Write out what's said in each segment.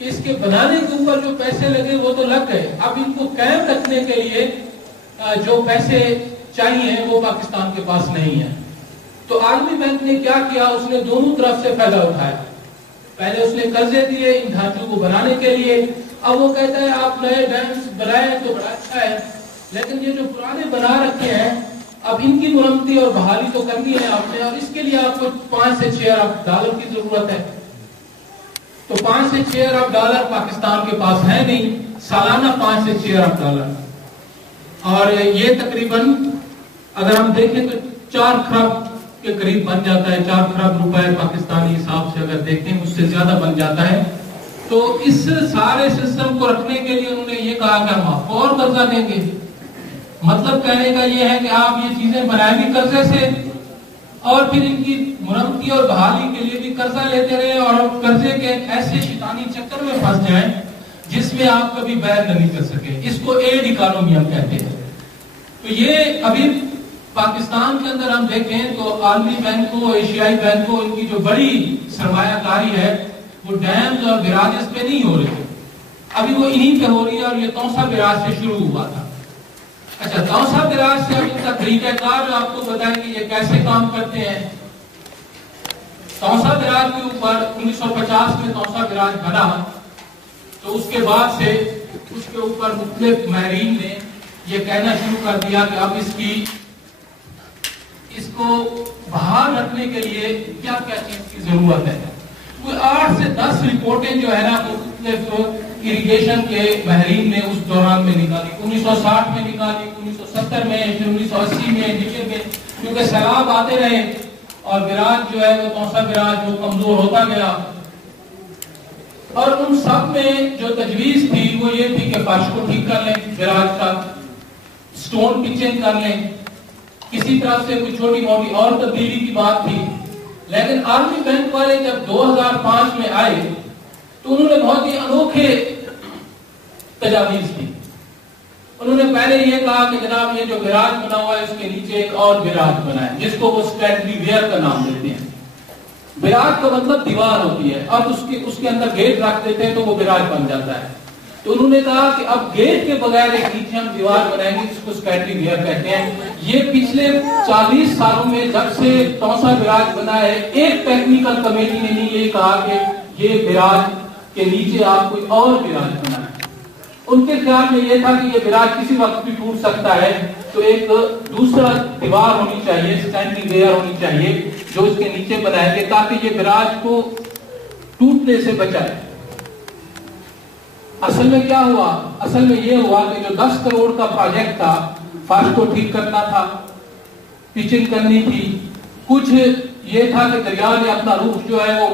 اس کے بنانے کے اوپر جو پیسے لگے وہ تو لگ گئے، اب ان کو قائم رکھنے کے لیے جو پیسے چاہیے وہ پاکستان کے پاس نہیں ہے۔ تو عالمی بینک نے کیا کیا، اس نے دونوں طرف سے فائدہ اٹھایا۔ پہلے اس نے قرضے دیے ان ڈھانچوں کو بنانے کے لیے، اب وہ کہتا ہے آپ نئے ڈیمز بنائیں تو بڑا اچھا ہے، لیکن یہ جو پرانے بنا رکھے ہیں اب ان کی مرمتی اور بحالی تو کرنی ہے آپ نے، اور اس کے لیے آپ کو 5 سے 6 ارب ڈالر کی ضرورت ہے۔ تو 5 سے 6 ارب ڈالر پاکستان کے پاس ہے نہیں، سالانہ 5 سے 6 ارب ڈالر، اور یہ تقریباً اگر ہم دیکھیں تو 4 خراب کے قریب بن جاتا ہے، 4 خراب روپے پاکستانی حساب سے اگر دیکھیں اس سے زیادہ بن جاتا ہے۔ تو اس سارے سسٹم کو رکھنے کے لیے انہوں نے یہ کہا کہ ہم اور قرضہ دیں گے، مطلب کہنے کا یہ ہے کہ آپ یہ چیزیں بنائیں بھی قرضے سے، اور پھر ان کی مرمتی اور بحالی کے لیے بھی قرضہ لیتے رہے، اور قرضے کے ایسے شیطانی چکر میں پھنس جائیں جس میں آپ کبھی بیر نہیں کر سکے۔ اس کو ایڈ اکانومی ہم کہتے ہیں۔ تو یہ ابھی پاکستان کے اندر ہم دیکھیں تو عالمی بینکوں، ایشیائی بینکوں، ان کی جو بڑی سرمایہ کاری ہے وہ ڈیمز اور بیراجز پہ نہیں ہو رہی، ابھی وہ انہی پہ ہو رہی ہے، اور یہ توسا بیراج سے شروع ہوا تھا۔ اچھا، توسا بیراج سے اب ان کا طریقہ کار جو آپ کو بتائیں کہ یہ کیسے کام کرتے ہیں۔ توسا بیراج کے اوپر 1950 میں توسا بیراج بنا، تو اس کے بعد سے اس کے اوپر مختلف ماہرین نے یہ کہنا شروع کر دیا کہ اب اس کو بحال رکھنے کے لیے کیا کیا چیز کی ضرورت ہے۔ کوئی 8 سے 10 رپورٹیں جو ہے نا مختلف اریگیشن کے ماہرین نے اس دوران میں نکالی، 1960 میں نکالی، 1970 میں، پھر 1980 میں، 90 میں، کیونکہ سیلاب آتے رہے اور بیراج جو ہے وہ توسا بیراج وہ کمزور ہوتا گیا، اور ان سب میں جو تجویز تھی وہ یہ تھی کہ فرش کو ٹھیک کر لیں، بیراج کا سٹون پچنگ کر لیں، کسی طرح سے کوئی چھوٹی موٹی اور تبدیلی کی بات تھی۔ لیکن عالمی بینک والے جب 2005 میں آئے تو انہوں نے بہت ہی انوکھے تجاویز دی۔ انہوں نے پہلے یہ کہا کہ جناب یہ جو بیراج بنا ہوا ہے اس کے نیچے ایک اور بیراج بنا ہے، جس کو وہ سٹینڈری ویئر کا نام دیتے ہیں۔ بیراج کا مطلب دیوار ہوتی ہے، اب اس کے اندر گیٹ رکھ دیتے ہیں تو وہ بیراج بن جاتا ہے۔ تو انہوں نے کہا کہ اب گیٹ کے بغیر ایک نیچے ہم دیوار بنائیں گے جس کو سٹینڈری ویئر کہتے ہیں۔ یہ پچھلے 40 سالوں میں جب سے توسا بیراج بنا ہے ایک ٹیکنیکل کمیٹی نے نہیں یہ کہا کہ یہ بیراج کے نیچے آپ کوئی اور بیراج بنائیں۔ ان کے خیال میں یہ تھا کہ یہ بیراج کسی وقت بھی ٹوٹ سکتا ہے، تو ایک دوسرا دیوار ہونی چاہیے، سٹینڈری ویئر ہونی چاہیے جو اس کے نیچے بنائیں گے تاکہ یہ بیراج کو ٹوٹنے سے بچائے۔ اصل میں کیا ہوا؟ اصل میں یہ ہوا کہ جو 10 کروڑ کا پروجیکٹ تھا، فرش کو ٹھیک کرنا تھا، پچنگ کرنی تھی، کچھ یہ تھا کہ دریا نے اپنا رخ جو ہے وہ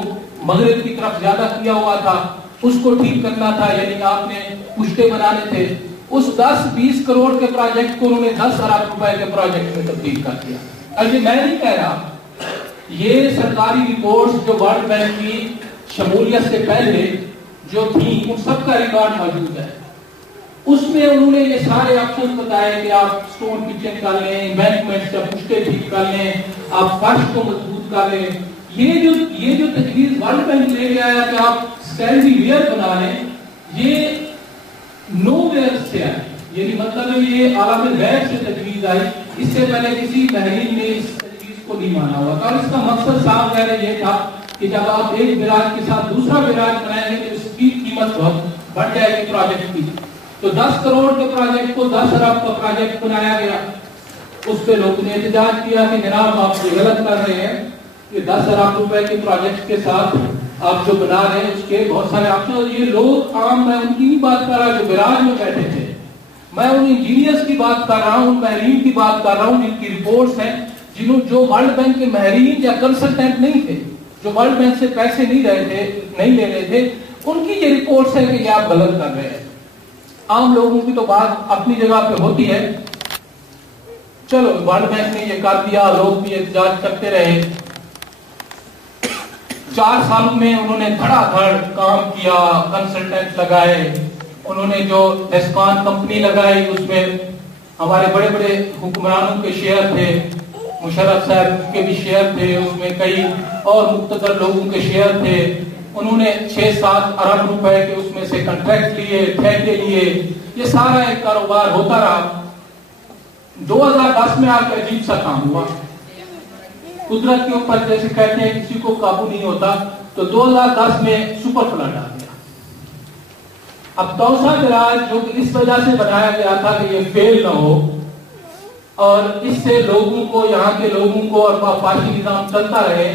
مغرب کی طرف زیادہ کیا ہوا تھا، اس کو ٹھیک کرنا تھا، یعنی آپ نے پشتے بنانے تھے۔ اس 10-20 کروڑ کے پروجیکٹ کو انہوں نے 10 ارب روپے کے پروجیکٹ میں تبدیل کر دیا۔ اب یہ میں نہیں کہہ رہا، یہ سرکاری رپورٹس جو ورلڈ بینک کی شمولیت سے پہلے جو تھی ان سب کا ریکارڈ موجود ہے۔ اس میں انہوں نے یہ سارے آپشن بتائے کہ آپ سٹون پچنگ کر لیں، ایمبینکمنٹ سے پشتے ٹھیک کر لیں، آپ فرش کو مضبوط کر لیں۔ یہ جو تجویز ورلڈ بینک لے کے آیا کہ آپ سٹینڈری ویئر بنا لیں، یہ نو ویئر سے آئی، یعنی مطلب یہ عالم غیب سے تجویز آئی، اس سے پہلے کسی ماہرین نے اس تجویز کو نہیں مانا ہوا تھا۔ اور اس کا مقصد صاف ظاہر یہ تھا کہ جب آپ ایک بیراج کے ساتھ دوسرا بیراج بنائیں گے تو اس کی قیمت بہت بڑھ جائے گی پروجیکٹ کی۔ تو 10 کروڑ کے پروجیکٹ کو 10 ارب کا پروجیکٹ بنایا گیا۔ اس پہ لوگوں نے احتجاج کیا کہ جناب آپ یہ غلط کر رہے ہیں، کہ 10 ارب روپے کے پروجیکٹ کے ساتھ آپ جو بنا رہے ہیں اس کے بہت سارے آپشن۔ یہ لوگ عام، میں ان کی نہیں بات کر رہا جو بیراج میں بیٹھے تھے، میں ان انجینئرز کی بات کر رہا ہوں، ان ماہرین کی بات کر رہا ہوں جن کی رپورٹس ہیں، جو ورلڈ بینک کے ماہرین یا کنسلٹنٹ نہیں تھے، جو ورلڈ بینک سے پیسے نہیں لے رہے تھے، ان کی یہ رپورٹس ہے کہ یہ آپ غلط کر رہے ہیں۔ عام لوگوں کی تو بات اپنی جگہ پہ ہوتی ہے، چلو ورلڈ بینک نے یہ کر دیا، لوگ بھی احتجاج کرتے رہے۔ 4 سالوں میں انہوں نے دھڑا دھڑ کام کیا، کنسلٹنٹ لگائے، انہوں نے جو ڈیسکان کمپنی لگائی اس میں ہمارے بڑے بڑے حکمرانوں کے شیئر تھے، مشرف صاحب کے بھی شیئر تھے، اس میں کئی اور مقتدر لوگوں کے شیئر تھے۔ انہوں نے 6-7 ارب روپے کے اس میں سے کنٹریکٹ لیے، ٹھیکے لیے، یہ سارا ایک کاروبار ہوتا رہا۔ 2010 میں آپ کا عجیب سا کام ہوا، قدرت کے اوپر جیسے کہتے ہیں کسی کو قابو نہیں ہوتا، تو 2010 میں سپر فلڈ آ گیا۔ اب توسا بیراج جو کہ اس وجہ سے بنایا گیا تھا کہ یہ فیل نہ ہو اور اس سے لوگوں کو، یہاں کے لوگوں کو اور آبپاشی نظام چلتا رہے،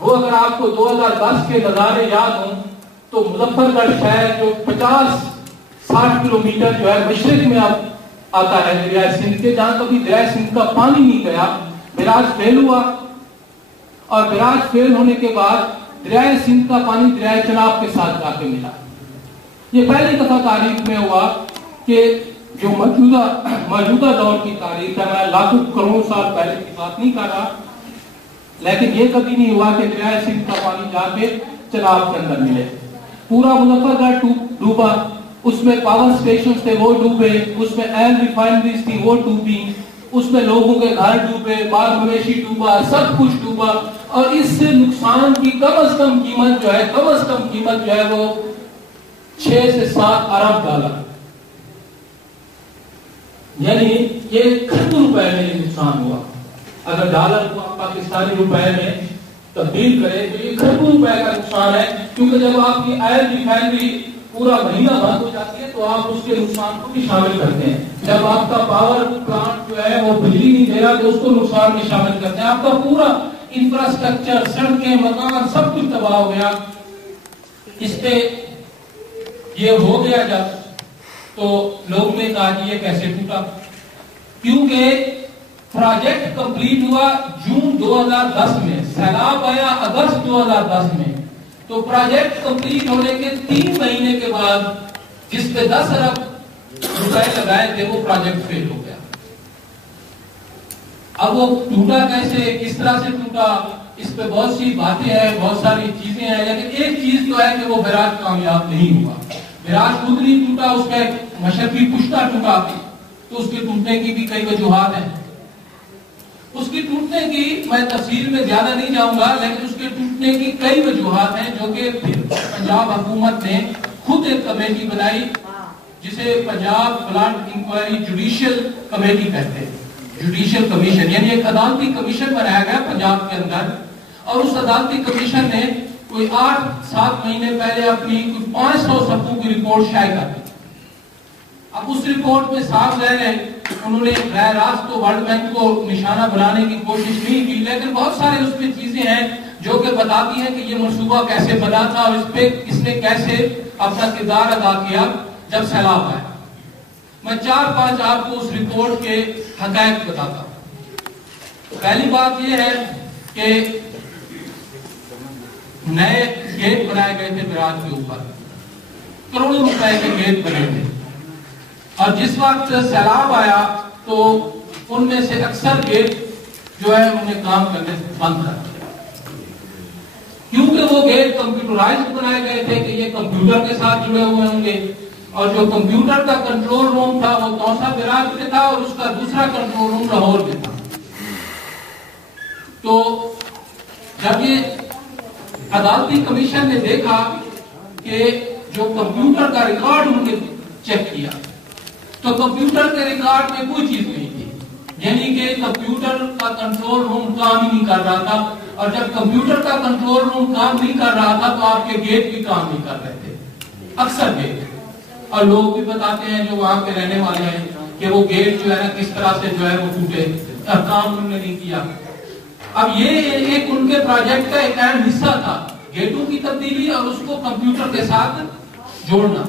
وہ اگر آپ کو 2010 کے نظارے یاد ہوں تو مظفر گڑھ شہر جو 50-60 کلومیٹر جو ہے مشرق میں اب آتا ہے دریائے سندھ کے، جہاں کبھی دریائے سندھ کا پانی نہیں گیا، بیراج فیل ہوا، اور بیراج فیل ہونے کے بعد دریائے سندھ کا پانی دریائے چناب کے ساتھ جا کے ملا۔ یہ پہلی دفعہ تاریخ میں ہوا کہ جو موجودہ دور کی تاریخ ہے، میں لاکھوں کروڑ سال پہلے کی بات نہیں کر رہا، لیکن یہ کبھی نہیں ہوا کہ دریائے سندھ کا پانی جا کے چناب کے اندر ملے۔ پورا مظفر گڑھ ڈوبا، اس میں پاور سٹیشنز تھے وہ ڈوبے، اس میں آئل ریفائنریز تھی وہ ڈوبی، اس میں لوگوں کے گھر ڈوبے، مال مویشی ڈوبا، سب کچھ ڈوبا، اور اس سے نقصان کی کم از کم قیمت جو ہے وہ 6 سے 7 ارب ڈالر، یعنی یہ کروڑ روپے میں یہ نقصان ہوا۔ اگر ڈالر کو آپ پاکستانی روپے میں تبدیل کرے تو یہ کروڑ روپے کا نقصان ہے، کیونکہ جب آپ کی آئل ریفائنری پورا مہینہ بند ہو جاتی ہے تو آپ اس کے نقصان کو بھی شامل کرتے ہیں۔ جب آپ کا پاور پلانٹ جو ہے وہ بجلی نہیں دے رہا تو اس کو نقصان بھی شامل کرتے ہیں۔ آپ کا پورا انفراسٹرکچر، سڑکیں، مکان سب کچھ تباہ ہو گیا۔ اس پہ یہ ہو گیا جب تو لوگ نے کہا کہ یہ کیسے ٹوٹا، کیونکہ پروجیکٹ کمپلیٹ ہوا جون 2010 میں، سیلاب آیا اگست 2010 میں، تو پروجیکٹ کمپلیٹ ہونے کے 3 مہینے کے بعد جس پہ 10 ارب روپے لگائے تھے وہ پروجیکٹ فیل ہو گیا۔ اب وہ ٹوٹا کیسے، کس طرح سے ٹوٹا، اس پہ بہت سی باتیں ہیں، بہت ساری چیزیں ہیں، لیکن ایک چیز تو ہے کہ وہ بیراج کامیاب نہیں ہوا۔ بیراج خود نہیں ٹوٹا، اس کا مشرقی پشتہ ٹوٹا، تو اس کے ٹوٹنے کی بھی کئی وجوہات ہیں۔ اس کی ٹوٹنے کی میں تفصیل میں زیادہ نہیں جاؤں گا، لیکن اس کے ٹوٹنے کی کئی وجوہات ہیں، جو کہ پنجاب حکومت نے خود ایک کمیٹی بنائی جسے Punjab plant inquiry judicial committee کہتے ہیں، جوڈیشل کمیشن، یعنی ایک عدالتی کمیشن بنایا گیا پنجاب کے اندر، اور اس عدالتی کمیشن نے کوئی 8-7 مہینے پہلے اپنی 500 صفحوں کی رپورٹ شائع کر دی۔ اب اس رپورٹ میں صاف ظاہر ہے انہوں نے براہ راست تو ورلڈ بینک کو نشانہ بنانے کی کوشش نہیں کی، لیکن بہت سارے اس میں چیزیں ہیں جو کہ بتاتی ہیں کہ یہ منصوبہ کیسے بنا تھا اور اس پہ کس نے کیسے اپنا کردار ادا کیا جب سیلاب آیا۔ میں 4-5 آپ کو اس رپورٹ کے حقائق بتاتا ہوں۔ پہلی بات یہ ہے کہ نئے گیٹ بنائے گئے تھے بیراج کے اوپر، کروڑوں روپے کے گیٹ بنے تھے، اور جس وقت سیلاب آیا تو ان میں سے اکثر گیٹ جو ہے انہوں نے کام کرنے سے بند کر دیا، کیونکہ وہ گیٹ کمپیوٹرائزڈ بنائے گئے تھے کہ یہ کمپیوٹر کے ساتھ جڑے ہوئے ہوں گے، اور جو کمپیوٹر کا کنٹرول روم تھا وہ توسا بیراج میں تھا اور اس کا دوسرا کنٹرول روم لاہور میں تھا۔ تو جب یہ عدالتی کمیشن نے دیکھا کہ جو کمپیوٹر کا ریکارڈ انہوں نے چیک کیا تو کمپیوٹر کے ریکارڈ میں کوئی چیز نہیں تھی، یعنی کہ کمپیوٹر کا کنٹرول روم کام ہی نہیں کر رہا تھا، اور جب کمپیوٹر کا کنٹرول روم کام نہیں کر رہا تھا تو آپ کے گیٹ بھی کام نہیں کر رہے تھے، اکثر گیٹ، اور لوگ بھی بتاتے ہیں جو وہاں کے رہنے والے ہیں کہ وہ گیٹ جو ہے نا کس طرح سے جو ہے وہ ٹوٹے، کام انہوں نے نہیں کیا۔ اب یہ ایک ان کے پروجیکٹ کا ایک اہم حصہ تھا، گیٹوں کی تبدیلی اور اس کو کمپیوٹر کے ساتھ جوڑنا،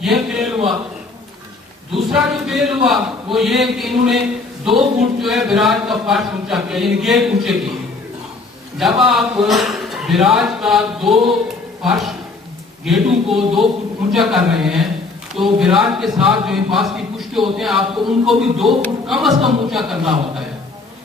یہ فیل ہوا۔ دوسرا جو فیل ہوا وہ یہ کہ انہوں نے 2 فٹ جو ہے بیراج کا فرش اونچا کیا، یعنی گیٹ اونچے کیے۔ جب آپ بیراج کا 2 فرش گیٹوں کو 2 فٹ اونچا کر رہے ہیں تو بیراج کے ساتھ جو حفاظتی پشتے ہوتے ہیں آپ کو ان کو بھی 2 فٹ کم از کم اونچا کرنا ہوتا ہے،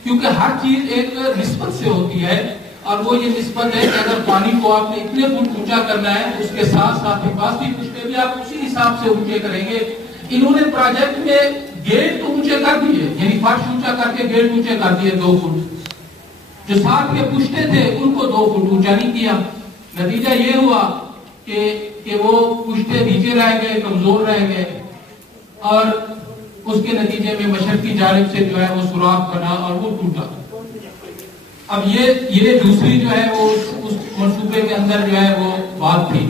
کیونکہ ہر چیز ایک نسبت سے ہوتی ہے، اور وہ یہ نسبت ہے کہ اگر پانی کو آپ نے اتنے فٹ اونچا کرنا ہے تو اس کے ساتھ ساتھ حفاظتی پشتے بھی آپ اسی حساب سے اونچے کریں گے۔ انہوں نے پروجیکٹ میں گیٹ تو اونچے کر دیے، یعنی فرش اونچا کر کے گیٹ اونچے کر دیے 2 فٹ، جو ساتھ کے پشتے تھے ان کو 2 فٹ اونچا نہیں کیا، نتیجہ یہ ہوا کہ وہ پشتے نیچے رہ گئے، کمزور رہ گئے، اور اس کے نتیجے میں مشرقی جانب سے جو ہے وہ سوراخ بنا اور وہ ٹوٹا۔ اب یہ دوسری جو ہے وہ اس منصوبے کے اندر جو ہے وہ بات تھی۔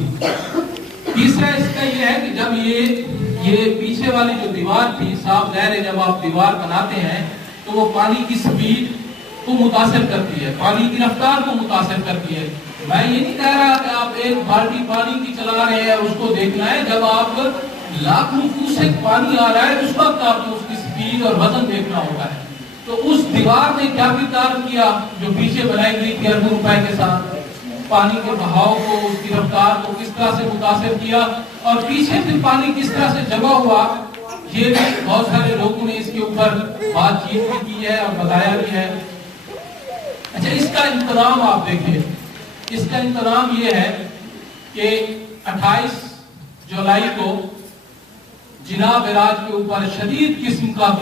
تیسرا اس کا یہ ہے کہ جب یہ پیچھے والی جو دیوار تھی، صاف ظاہر ہے جب آپ دیوار بناتے ہیں تو وہ پانی کی سپیڈ کو متاثر کرتی ہے، پانی کی رفتار کو متاثر کرتی ہے۔ میں یہ نہیں کہہ رہا کہ آپ ایک بالٹی پانی کی چلا رہے ہیں اس کو دیکھنا ہے، جب آپ لاکھوں کوسک پانی آ رہا ہے اس وقت آپ کو اس کی سپیڈ اور وزن دیکھنا ہوگا ہے۔ تو اس دیوار نے کیا کردار کیا جو پیچھے بنائی گئی تھی اربوں روپے کے ساتھ، پانی کے بہاؤ کو، اس کی رفتار کو کس طرح سے متاثر کیا، اور پیچھے سے پانی کس طرح سے جمع ہوا، یہ بھی بہت سارے لوگوں نے اس کے اوپر بات چیت بھی کی ہے اور بتایا بھی ہے۔ اچھا، اس کا انتظام آپ دیکھیں، اس کا انتظام یہ ہے کہ 28 جولائی کو جناب راج کے اوپر شدید قسم کا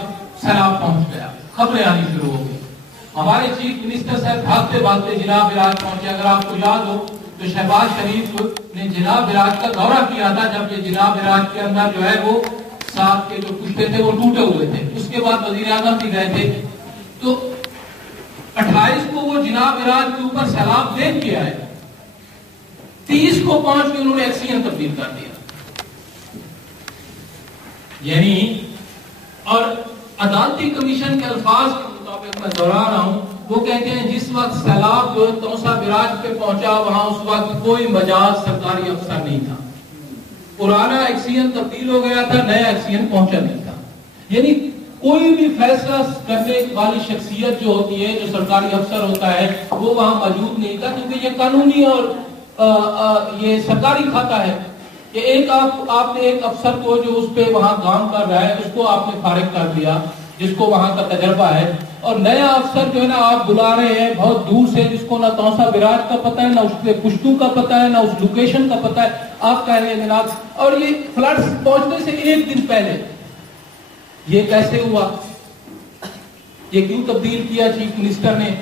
سیلاب پہنچ گیا، خبریں آنی شروع ہو گئی۔ ہمارے چیف منسٹر صاحب بھاگتے بھاگتے جناب راج پہنچے۔ اگر آپ کو یاد ہو تو شہباز شریف نے جناب راج کا دورہ کیا تھا جب یہ جناب راج کے اندر جو ہے وہ ساتھ کے جو پشتے تھے وہ ٹوٹے ہوئے تھے، اس کے بعد وزیر اعظم بھی گئے تھے۔ تو 28 کو وہ جناب راج کے اوپر سیلاب دیکھ کے آئے، 30 کو پہنچ کے انہوں نے ایکسیجن تبدیل کر دیا۔ یعنی اور عدالتی کمیشن کے الفاظ کے مطابق میں دہرا رہا ہوں، وہ کہتے ہیں جس وقت سیلاب جو توسا براج پہ پہنچا وہاں اس وقت کوئی مجاز سرکاری افسر نہیں تھا، پرانا ایکسیجن تبدیل ہو گیا تھا، نیا ایکسیجن پہنچا نہیں تھا۔ یعنی کوئی بھی فیصلہ کرنے والی شخصیت جو ہوتی ہے، جو سرکاری افسر ہوتا ہے، وہ وہاں موجود نہیں تھا، کیونکہ یہ قانونی اور یہ سرکاری کھاتا ہے کہ ایک آپ نے ایک افسر کو جو اس پہ وہاں کام کر رہا ہے اس کو آپ نے فارغ کر دیا، جس کو وہاں کا تجربہ ہے، اور نیا افسر جو ہے نا آپ بلا رہے ہیں بہت دور سے، جس کو نہ توسا براج کا پتہ ہے، نہ اس کے پشتو کا پتہ ہے، نہ اس لوکیشن کا پتہ ہے، آپ کہہ رہے ہیں جناب، اور یہ فلڈز پہنچنے سے ایک دن پہلے یہ کیسے ہوا؟ یہ کیوں تبدیل کیا چیف منسٹر نے،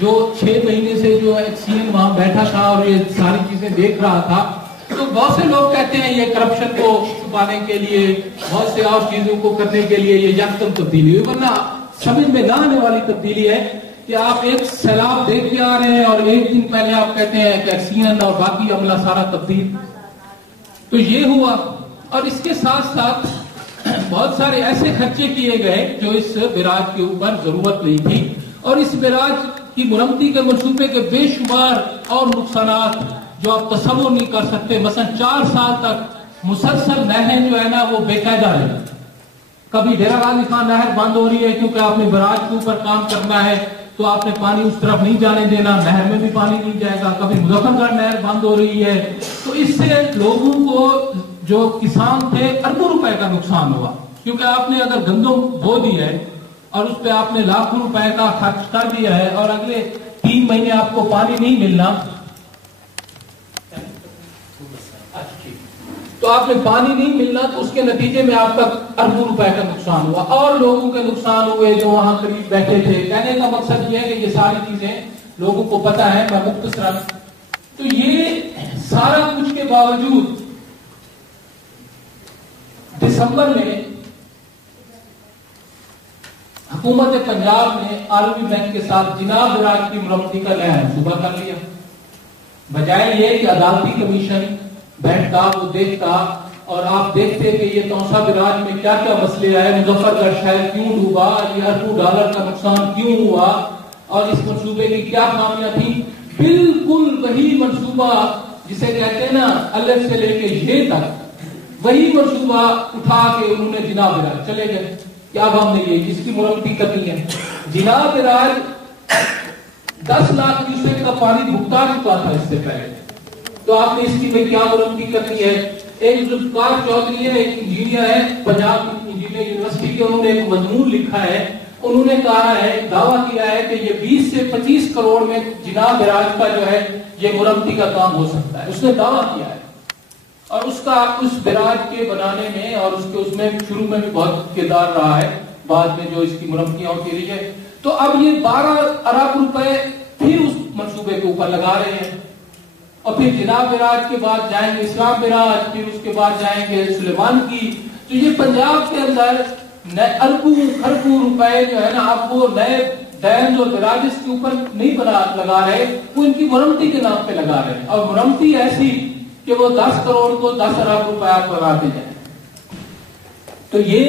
جو 6 مہینے سے جو ایکسیجن وہاں بیٹھا تھا اور یہ ساری چیزیں دیکھ رہا تھا؟ تو بہت سے لوگ کہتے ہیں یہ کرپشن کو چھپانے کے لیے، بہت سے اور چیزوں کو کرنے کے لیے یہ یکدم تبدیلی ہوئی، ورنہ سمجھ میں نہ آنے والی تبدیلی ہے کہ آپ ایک سیلاب دیکھ کے آ رہے ہیں اور ایک دن پہلے آپ کہتے ہیں کہ ایکسیجن اور باقی عملہ سارا تبدیل۔ تو یہ ہوا، اور اس کے ساتھ ساتھ بہت سارے ایسے خرچے کیے گئے جو اس براج کے اوپر ضرورت نہیں تھی، اور اس براج کی مرمتی کے منصوبے کے بے شمار اور نقصانات جو آپ تصور نہیں کر سکتے۔ مثلا 4 سال تک مسلسل نہر جو ہے نا وہ بے قاعدہ رہی، کبھی ڈیرہ غازی خان نہر بند ہو رہی ہے کیونکہ آپ نے براج کے اوپر کام کرنا ہے تو آپ نے پانی اس طرف نہیں جانے دینا، نہر میں بھی پانی نہیں جائے گا، کبھی مظفر گڑھ نہر بند ہو رہی ہے، تو اس سے لوگوں کو جو کسان تھے اربوں روپے کا نقصان ہوا، کیونکہ آپ نے اگر گندم بو دی ہے اور اس پہ آپ نے لاکھوں روپے کا خرچ کر دیا ہے اور اگلے 3 مہینے آپ کو پانی نہیں ملنا، تو آپ نے پانی نہیں ملنا، تو اس کے نتیجے میں آپ کا اربوں روپے کا نقصان ہوا، اور لوگوں کے نقصان ہوئے جو وہاں قریب بیٹھے تھے۔ کہنے کا مقصد یہ ہے کہ یہ ساری چیزیں لوگوں کو پتا ہے، میں مختصراً تو یہ سارا کچھ کے باوجود دسمبر میں حکومت پنجاب نے عالمی بینک کے ساتھ جناب براج کی مرمتی کا نیا منصوبہ کر لیا، بجائے یہ کہ عدالتی کمیشن بیٹھتا وہ دیکھتا اور آپ دیکھتے کہ یہ توسا براج میں کیا کیا مسئلے آئے، مظفر گڑھ شہر کیوں ڈوبا، یہ اربوں ڈالر کا نقصان کیوں ہوا، اور اس منصوبے کی کیا خامیاں تھیں۔ بالکل وہی منصوبہ جسے کہتے ہیں نا الف سے لے کے یہ تک، وہی منصوبہ اٹھا کے انہوں نے جناب براج چلے گئے کہ اب ہم نے یہ جس کی مرمتی کرنی ہے۔ جناب براج 10 لاکھ کیوسیک کا پانی بھگتا چکا تھا اس سے پہلے، تو آپ نے اس کی میں کیا مرمتی کرنی ہے۔ ایک ذوالفقار چودھری ہے، ایک انجینئر ہے پنجاب انجینئر یونیورسٹی کے، انہوں نے ایک مضمون لکھا ہے، انہوں نے کہا ہے، دعویٰ کیا ہے کہ یہ 20 سے 25 کروڑ میں جناب براج کا جو ہے یہ مرمتی کا کام ہو سکتا ہے، اس نے دعویٰ کیا ہے، اور اس کا اس براج کے بنانے میں اور اس میں شروع میں بھی بہت کردار رہا ہے، بعد میں جو اس کی مرمتیاں ہوتی رہی ہے۔ تو اب یہ 12 ارب روپے پھر اس منصوبے کے اوپر لگا رہے ہیں۔ اور پھر جناب راج کے بعد جائیں گے اسلام راج، پھر اس کے بعد جائیں گے سلیمان کی. تو یہ پنجاب کے اندر اربوں خربوں روپے جو ہے نا آپ وہ نئے ڈیمز اور بیراجز کے اوپر نہیں لگا رہے، وہ ان کی مرمتی کے نام پہ لگا رہے ہیں. اور مرمتی ایسی کہ وہ 10 کروڑ کو 10 ارب روپے آپ لگاتے جائیں. تو یہ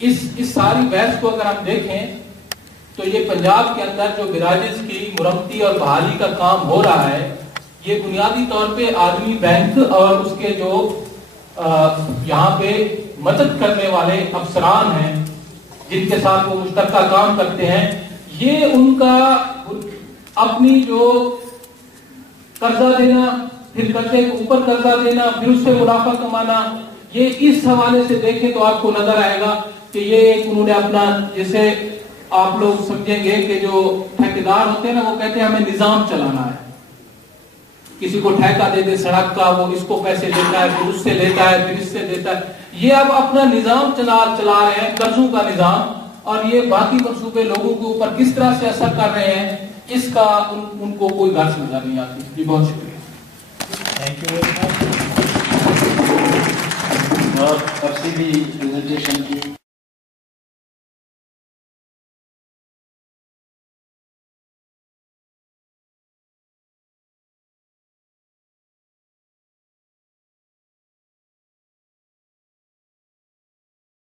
اس ساری بحث کو اگر ہم دیکھیں تو یہ پنجاب کے اندر جو بیراجز کی مرمتی اور بحالی کا کام ہو رہا ہے، یہ بنیادی طور پہ عالمی بینک اور اس کے جو یہاں پہ مدد کرنے والے افسران ہیں جن کے ساتھ وہ مشترکہ کام کرتے ہیں، یہ ان کا اپنی جو قرضہ دینا، پھر قرضے کے اوپر قرضہ دینا، پھر اس سے منافع کمانا، یہ اس حوالے سے دیکھیں تو آپ کو نظر آئے گا کہ یہ ایک انہوں نے اپنا، جیسے آپ لوگ سمجھیں گے کہ جو ٹھیکیدار ہوتے ہیں نا، وہ کہتے ہیں ہمیں نظام چلانا ہے. کسی کو ٹھیکہ دے دے سڑک کا، وہ اس کو پیسے دیتا ہے، پھر اس سے لیتا ہے، پھر اس سے دیتا ہے. یہ اب اپنا نظام چلا رہے ہیں، قرضوں کا نظام، اور یہ باقی منصوبے لوگوں کے اوپر کس طرح سے اثر کر رہے ہیں اس کا ان کو کوئی غرض نظر نہیں آتی. جی بہت شکریہ. Thank you very much. اور تفصیلی پریزنٹیشن کی